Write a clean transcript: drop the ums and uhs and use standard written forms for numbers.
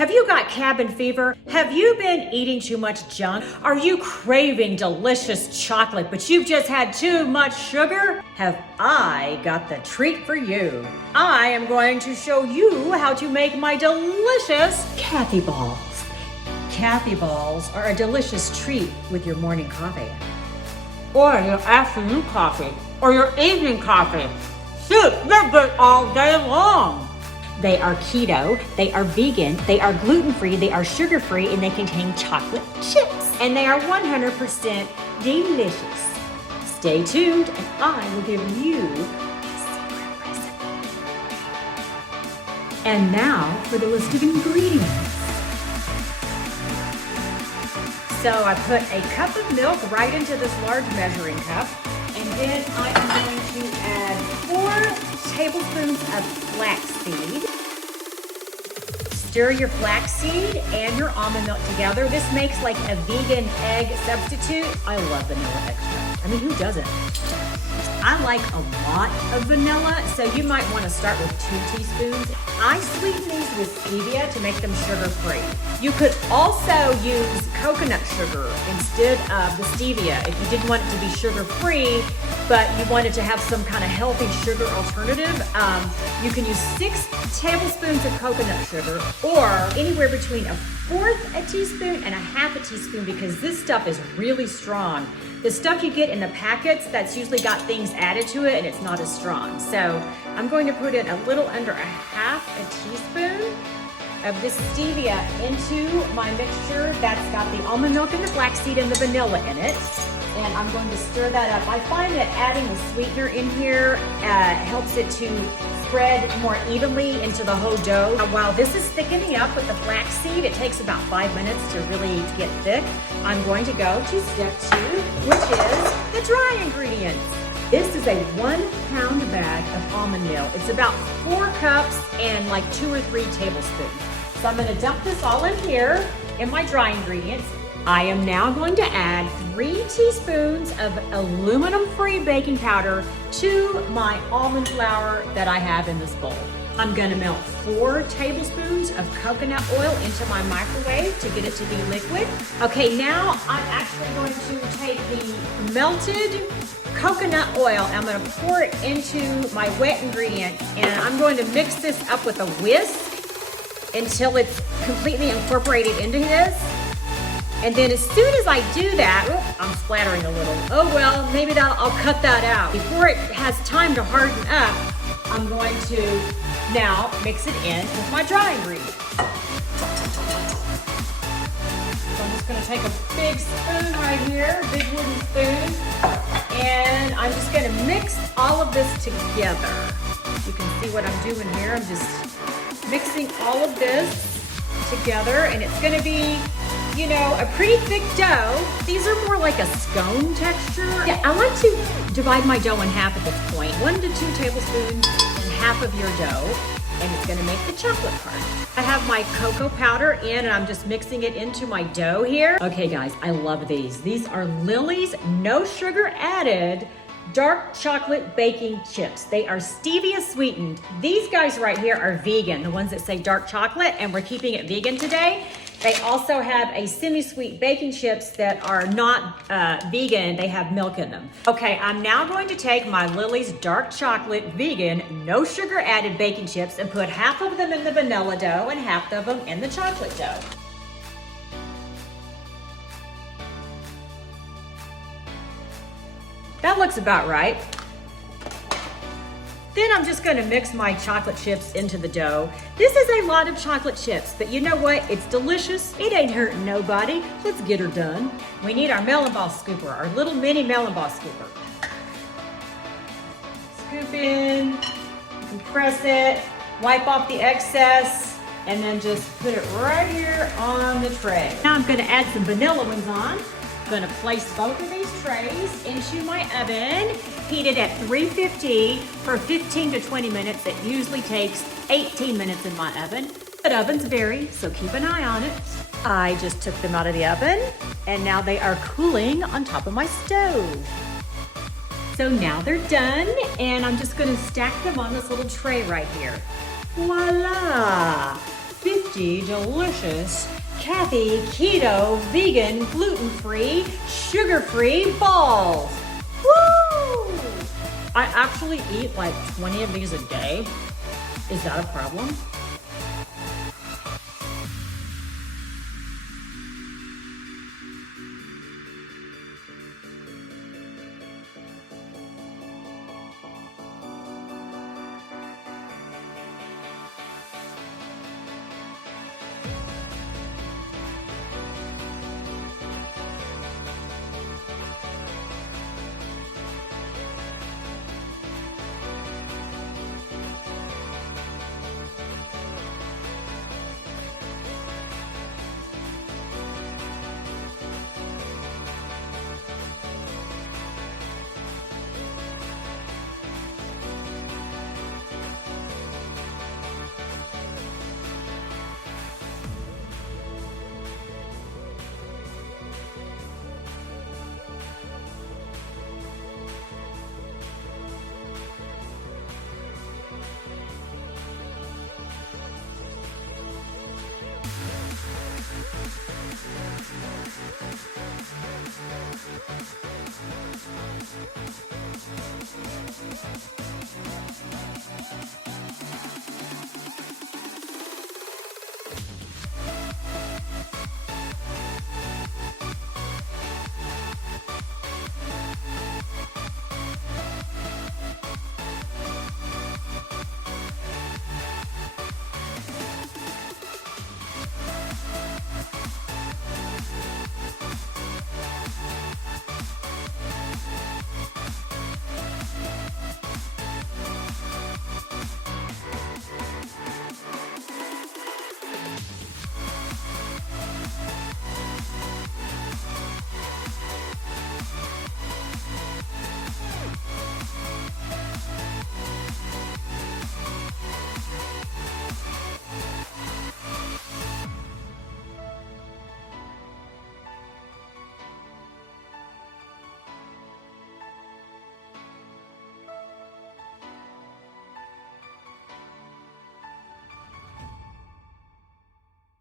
Have you got cabin fever? Have you been eating too much junk? Are you craving delicious chocolate, but you've just had too much sugar? Have I got the treat for you? I am going to show you how to make my delicious Kathy balls. Kathy balls are a delicious treat with your morning coffee, or your afternoon coffee, or your evening coffee. Shoot, they're good all day long. They are keto, they are vegan, they are gluten-free, they are sugar-free, and they contain chocolate chips. And they are 100% delicious. Stay tuned, and I will give you a secret recipe. And now for the list of ingredients. So I put a cup of milk right into this large measuring cup, and then I am going to add 4 tablespoons of flaxseed. Stir your flaxseed and your almond milk together. This makes like a vegan egg substitute. I love vanilla extract. I mean, who doesn't? I like a lot of vanilla, so you might want to start with 2 teaspoons. I sweeten these with stevia to make them sugar-free. You could also use coconut sugar instead of the stevia if you didn't want it to be sugar-free, but you wanted to have some kind of healthy sugar alternative. You can use 6 tablespoons of coconut sugar, or anywhere between 1/4 a teaspoon and 1/2 teaspoon, because this stuff is really strong. The stuff you get in the packets, that's usually got things added to it and it's not as strong. So I'm going to put in a little under 1/2 teaspoon of this stevia into my mixture that's got the almond milk and the flaxseed and the vanilla in it. And I'm going to stir that up. I find that adding the sweetener in here helps it to spread more evenly into the whole dough. While this is thickening up with the flaxseed, it takes about 5 minutes to really get thick. I'm going to go to step 2, which is the dry ingredients. This is a 1-pound bag of almond meal. It's about 4 cups and like 2 or 3 tablespoons. So I'm going to dump this all in here in my dry ingredients. I am now going to add 3 teaspoons of aluminum-free baking powder to my almond flour that I have in this bowl. I'm going to melt 4 tablespoons of coconut oil into my microwave to get it to be liquid. Okay, now I'm actually going to take the melted coconut oil. I'm going to pour it into my wet ingredient, and I'm going to mix this up with a whisk until it's completely incorporated into this. And then as soon as I do that, I'm splattering a little. Oh well, maybe I'll cut that out. Before it has time to harden up, I'm going to now mix it in with my dry ingredients. So I'm just gonna take a big spoon right here, big wooden spoon, and I'm just gonna mix all of this together. You can see what I'm doing here. I'm just mixing all of this together, and it's gonna be, you know, a pretty thick dough. These are more like a scone texture. Yeah, I like to divide my dough in half at this point. 1 to 2 tablespoons and half of your dough, and it's gonna make the chocolate part. I have my cocoa powder in, and I'm just mixing it into my dough here. Okay guys, I love these. These are Lilly's no sugar added dark chocolate baking chips. They are stevia sweetened. These guys right here are vegan, the ones that say dark chocolate, and we're keeping it vegan today. They also have a semi-sweet baking chips that are not vegan. They have milk in them. Okay, I'm now going to take my Lilly's dark chocolate vegan, no sugar added baking chips and put half of them in the vanilla dough and half of them in the chocolate dough. That looks about right. Then I'm just gonna mix my chocolate chips into the dough. This is a lot of chocolate chips, but you know what? It's delicious. It ain't hurting nobody. Let's get her done. We need our melon ball scooper, our little mini melon ball scooper. Scoop in, compress it, wipe off the excess, and then just put it right here on the tray. Now I'm gonna add some vanilla ones on. I'm gonna place both of these trays into my oven, heated at 350 for 15 to 20 minutes. It usually takes 18 minutes in my oven, but ovens vary, so keep an eye on it. I just took them out of the oven, and now they are cooling on top of my stove. So now they're done, and I'm just gonna stack them on this little tray right here. Voila! 15 tasty, delicious Kathy Keto Vegan Gluten-Free Sugar-Free Balls. Woo! I actually eat like 20 of these a day. Is that a problem?